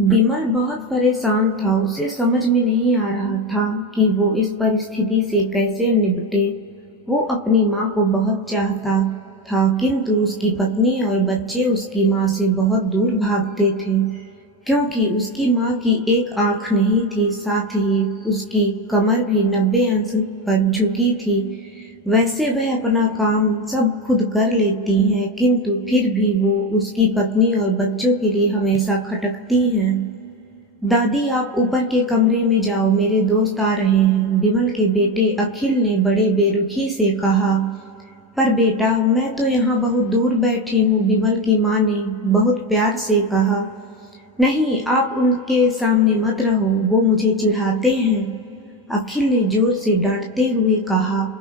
बिमल बहुत परेशान था। उसे समझ में नहीं आ रहा था कि वो इस परिस्थिति से कैसे निपटे। वो अपनी माँ को बहुत चाहता था, किंतु उसकी पत्नी और बच्चे उसकी माँ से बहुत दूर भागते थे, क्योंकि उसकी माँ की एक आँख नहीं थी, साथ ही उसकी कमर भी 90 अंश पर झुकी थी। वैसे वह अपना काम सब खुद कर लेती हैं, किंतु फिर भी वो उसकी पत्नी और बच्चों के लिए हमेशा खटकती हैं। दादी, आप ऊपर के कमरे में जाओ, मेरे दोस्त आ रहे हैं, बिमल के बेटे अखिल ने बड़े बेरुखी से कहा। पर बेटा, मैं तो यहाँ बहुत दूर बैठी हूँ, बिमल की माँ ने बहुत प्यार से कहा। नहीं, आप उनके सामने मत रहो, वो मुझे चिढ़ाते हैं, अखिल ने जोर से डांटते हुए कहा।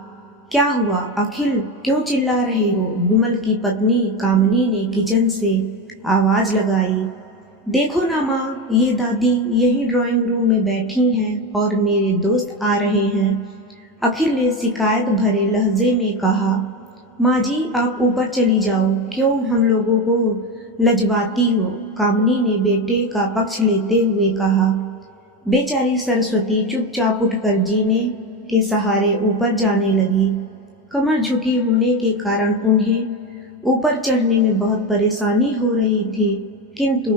क्या हुआ अखिल, क्यों चिल्ला रहे हो? बिमल की पत्नी कामनी ने किचन से आवाज लगाई। देखो ना माँ, ये दादी यहीं ड्राइंग रूम में बैठी हैं और मेरे दोस्त आ रहे हैं, अखिल ने शिकायत भरे लहजे में कहा। माँ जी, आप ऊपर चली जाओ, क्यों हम लोगों को लजवाती हो, कामनी ने बेटे का पक्ष लेते हुए कहा। बेचारी सरस्वती चुपचाप उठकर जीने के सहारे ऊपर जाने लगी। कमर झुकी होने के कारण उन्हें ऊपर चढ़ने में बहुत परेशानी हो रही थी, किंतु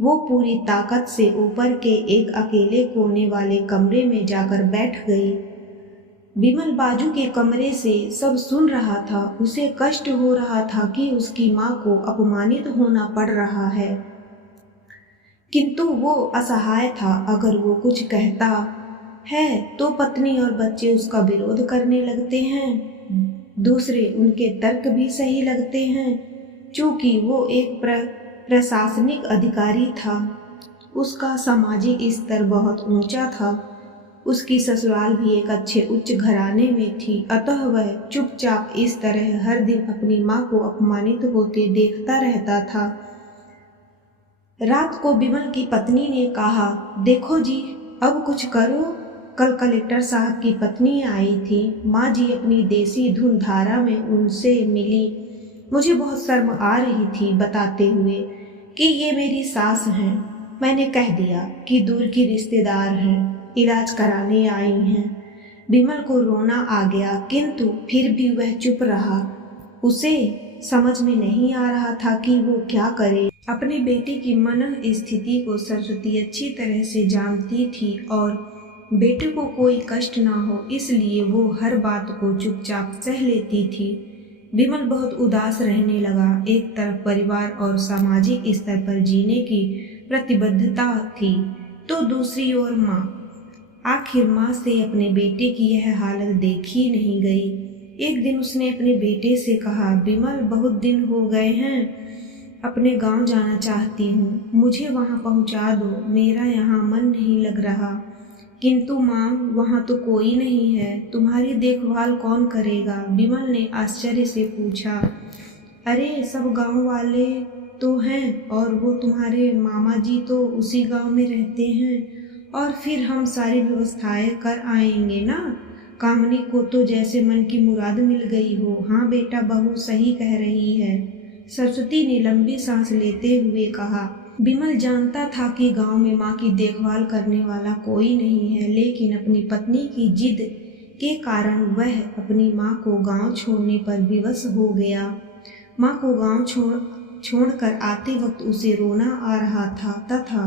वो पूरी ताकत से ऊपर के एक अकेले कोने वाले कमरे में जाकर बैठ गई। बिमल बाजू के कमरे से सब सुन रहा था। उसे कष्ट हो रहा था कि उसकी माँ को अपमानित होना पड़ रहा है, किंतु वो असहाय था। अगर वो कुछ कहता है तो पत्नी और बच्चे उसका विरोध करने लगते हैं। दूसरे उनके तर्क भी सही लगते हैं। चूंकि वो एक प्रशासनिक अधिकारी था, उसका सामाजिक स्तर बहुत ऊंचा था, उसकी ससुराल भी एक अच्छे उच्च घराने में थी, अतः वह चुपचाप इस तरह हर दिन अपनी माँ को अपमानित होते देखता रहता था। रात को बिमल की पत्नी ने कहा, देखो जी, अब कुछ करो। कल कलेक्टर साहब की पत्नी आई थी, माँ जी अपनी देसी धुन धारा में उनसे मिली। मुझे बहुत शर्म आ रही थी बताते हुए कि ये मेरी सास हैं। मैंने कह दिया कि दूर की रिश्तेदार हैं, इलाज कराने आई हैं। बिमल को रोना आ गया, किंतु फिर भी वह चुप रहा। उसे समझ में नहीं आ रहा था कि वो क्या करे। अपने बेटे की मन स्थिति को सरस्वती अच्छी तरह से जानती थी और बेटे को कोई कष्ट ना हो, इसलिए वो हर बात को चुपचाप सह लेती थी। बिमल बहुत उदास रहने लगा। एक तरफ परिवार और सामाजिक स्तर पर जीने की प्रतिबद्धता थी, तो दूसरी ओर माँ। आखिर माँ से अपने बेटे की यह हालत देखी नहीं गई। एक दिन उसने अपने बेटे से कहा, बिमल, बहुत दिन हो गए हैं, अपने गांव जाना चाहती हूँ, मुझे वहाँ पहुँचा दो, मेरा यहाँ मन नहीं लग रहा। किंतु माँ, वहाँ तो कोई नहीं है, तुम्हारी देखभाल कौन करेगा? बिमल ने आश्चर्य से पूछा। अरे, सब गांव वाले तो हैं और वो तुम्हारे मामा जी तो उसी गांव में रहते हैं, और फिर हम सारी व्यवस्थाएं कर आएंगे ना। कामनी को तो जैसे मन की मुराद मिल गई हो। हाँ बेटा, बहू सही कह रही है, सरस्वती ने लंबी सांस लेते हुए कहा। बिमल जानता था कि गांव में माँ की देखभाल करने वाला कोई नहीं है, लेकिन अपनी पत्नी की जिद के कारण वह अपनी माँ को गांव छोड़ने पर विवश हो गया। माँ को गांव छोड़कर आते वक्त उसे रोना आ रहा था तथा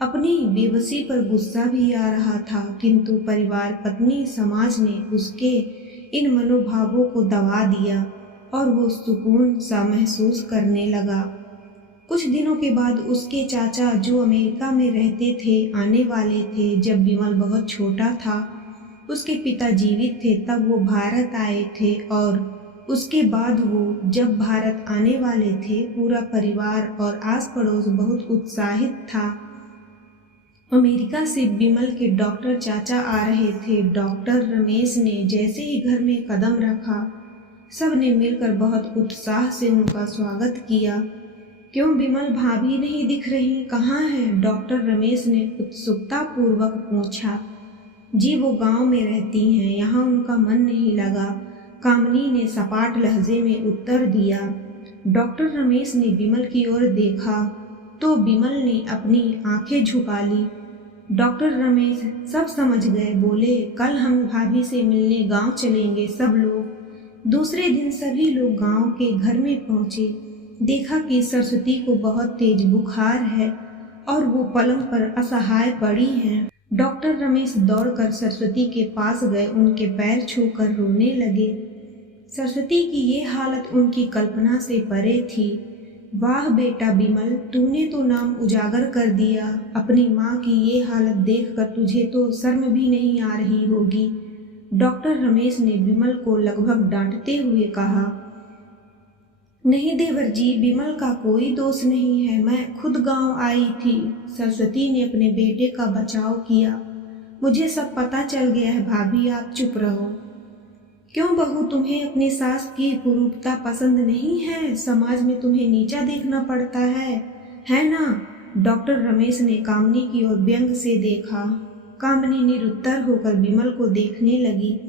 अपनी बेबसी पर गुस्सा भी आ रहा था, किंतु परिवार, पत्नी, समाज ने उसके इन मनोभावों को दबा दिया और वो सुकून सा महसूस करने लगा। कुछ दिनों के बाद उसके चाचा, जो अमेरिका में रहते थे, आने वाले थे। जब बिमल बहुत छोटा था, उसके पिता जीवित थे, तब वो भारत आए थे और उसके बाद वो जब भारत आने वाले थे, पूरा परिवार और आस पड़ोस बहुत उत्साहित था। अमेरिका से बिमल के डॉक्टर चाचा आ रहे थे। डॉक्टर रमेश ने जैसे ही घर में कदम रखा, सब ने मिलकर बहुत उत्साह से उनका स्वागत किया। क्यों बिमल, भाभी नहीं दिख रही, कहाँ हैं? डॉक्टर रमेश ने उत्सुकता पूर्वक पूछा। जी, वो गांव में रहती हैं, यहाँ उनका मन नहीं लगा, कामनी ने सपाट लहजे में उत्तर दिया। डॉक्टर रमेश ने बिमल की ओर देखा। तो विमल ने अपनी आंखें झुका ली। डॉक्टर रमेश सब समझ गए। बोले, कल हम भाभी से मिलने गांव चलेंगे सब लोग। दूसरे दिन सभी लोग गांव के घर में पहुंचे। देखा कि सरस्वती को बहुत तेज बुखार है और वो पलंग पर असहाय पड़ी हैं। डॉक्टर रमेश दौड़कर सरस्वती के पास गए, उनके पैर छूकर रोने लगे। सरस्वती की ये हालत उनकी कल्पना से परे थी। वाह बेटा विमल, तूने तो नाम उजागर कर दिया। अपनी माँ की ये हालत देखकर तुझे तो शर्म भी नहीं आ रही होगी। डॉक्टर रमेश ने विमल को लगभग डांटते हुए कहा। नहीं देवर जी, विमल का कोई दोष नहीं है, मैं खुद गांव आई थी। सरस्वती ने अपने बेटे का बचाव किया। मुझे सब पता चल गया है भाभी, आप चुप रहो। क्यों बहू, तुम्हें अपनी सास की कुरूपता पसंद नहीं है? समाज में तुम्हें नीचा देखना पड़ता है ना? डॉक्टर रमेश ने कामनी की ओर व्यंग से देखा। कामनी निरुत्तर होकर विमल को देखने लगी।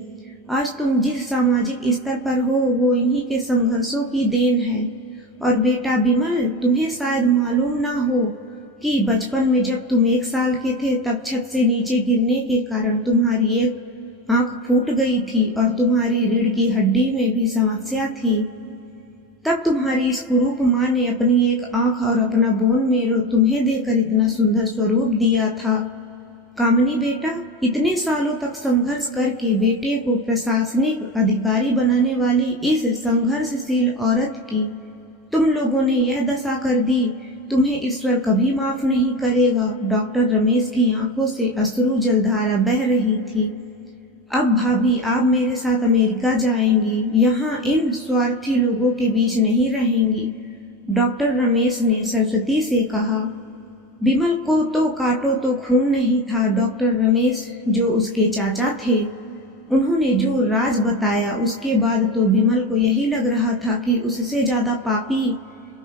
आज तुम जिस सामाजिक स्तर पर हो वो इन्हीं के संघर्षों की देन है। और बेटा विमल, तुम्हें शायद मालूम ना हो कि बचपन में जब तुम 1 साल के थे तब छत से नीचे गिरने के कारण तुम्हारी एक आंख फूट गई थी और तुम्हारी रीढ़ की हड्डी में भी समस्या थी। तब तुम्हारी इस कुरूप माँ ने अपनी एक आंख और अपना बोन मेरो तुम्हें देकर इतना सुंदर स्वरूप दिया था। कामनी बेटा, इतने सालों तक संघर्ष करके बेटे को प्रशासनिक अधिकारी बनाने वाली इस संघर्षशील औरत की तुम लोगों ने यह दशा कर दी, तुम्हें ईश्वर कभी माफ नहीं करेगा। डॉक्टर रमेश की आंखों से अश्रु जलधारा बह रही थी। अब भाभी, आप मेरे साथ अमेरिका जाएंगी, यहाँ इन स्वार्थी लोगों के बीच नहीं रहेंगी। डॉक्टर रमेश ने सरस्वती से कहा। विमल को तो काटो तो खून नहीं था। डॉक्टर रमेश जो उसके चाचा थे, उन्होंने जो राज बताया उसके बाद तो विमल को यही लग रहा था कि उससे ज़्यादा पापी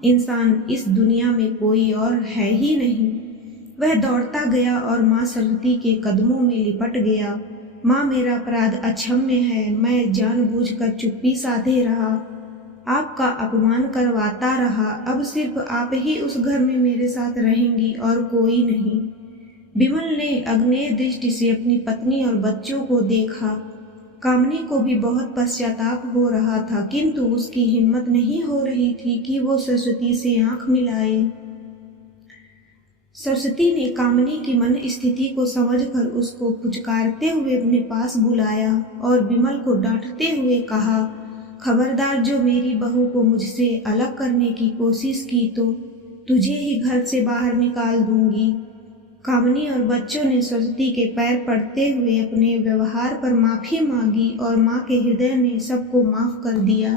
इंसान इस दुनिया में कोई और है ही नहीं। वह दौड़ता गया और माँ सरस्वती के कदमों में लिपट गया। माँ, मेरा अपराध अक्षम्य है, मैं जानबूझकर चुप्पी साधे रहा, आपका अपमान करवाता रहा। अब सिर्फ आप ही उस घर में मेरे साथ रहेंगी और कोई नहीं। विमल ने अग्नेय दृष्टि से अपनी पत्नी और बच्चों को देखा। कामनी को भी बहुत पश्चाताप हो रहा था, किंतु उसकी हिम्मत नहीं हो रही थी कि वो सरस्वती से आंख मिलाए। सरस्वती ने कामनी की मन स्थिति को समझकर उसको पुचकारते हुए अपने पास बुलाया और विमल को डांटते हुए कहा, खबरदार, जो मेरी बहू को मुझसे अलग करने की कोशिश की तो तुझे ही घर से बाहर निकाल दूंगी। कामनी और बच्चों ने सरस्वती के पैर पड़ते हुए अपने व्यवहार पर माफ़ी मांगी और माँ के हृदय ने सबको माफ़ कर दिया।